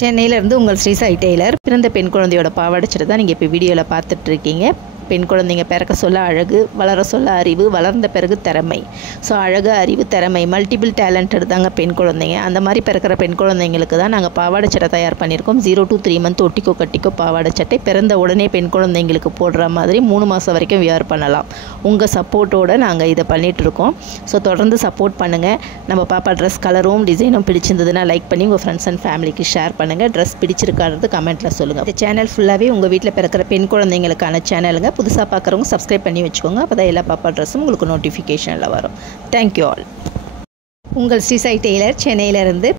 சென்னையிலேருந்து உங்கள் ஸ்ரீ சாய் டெய்லர். பிறந்த பெண் குழந்தையோட பாவாடை சட்டை தான் நீங்கள் இப்போ வீடியோவில் பார்த்துட்ருக்கீங்க. பெண் குழந்தைங்க பிறக்க சொல்ல அழகு, வளர சொல்ல அறிவு, வளர்ந்த பிறகு திறமை. ஸோ அழகு, அறிவு, திறமை, மல்டிபிள் டேலண்டட் தாங்க பெண் குழந்தைங்க. அந்த மாதிரி பிறக்கிற பெண் குழந்தைங்களுக்கு தான் நாங்கள் பாவாடை சட்டை தயார் பண்ணியிருக்கோம். 0 to 3 month ஒட்டிக்கோ கட்டிக்கோ பாவாடை சட்டை. பிறந்த உடனே பெண் குழந்தைங்களுக்கு போடுற மாதிரி 3 மாதம் வரைக்கும் வியர் பண்ணலாம். உங்கள் சப்போர்ட்டோடு நாங்கள் இதை பண்ணிகிட்ருக்கோம். ஸோ தொடர்ந்து சப்போர்ட் பண்ணுங்கள். நம்ம பாப்பா ட்ரெஸ் கலரும் டிசைனும் பிடிச்சிருந்ததுன்னா லைக் பண்ணி உங்கள் ஃப்ரெண்ட்ஸ் அண்ட் ஃபேமிலிக்கு ஷேர் பண்ணுங்கள். ட்ரெஸ் பிடிச்சிருக்காது கமெண்ட்டில் சொல்லுங்கள். இந்த சேனல் ஃபுல்லாகவே உங்கள் வீட்டில் பிறக்கிற பெண் குழந்தைங்களுக்கான சேனலுங்க. புதுசாக பார்க்குறவங்க சப்ஸ்கிரைப் பண்ணி வச்சுக்கோங்க. அப்போ தான் எல்லா பாப்பா ட்ரெஸ்ஸும் உங்களுக்கு நோட்டிஃபிகேஷனில் வரும். Thank you all. உங்கள் ஸ்ரீ சாய் டெய்லர், சென்னையிலேருந்து.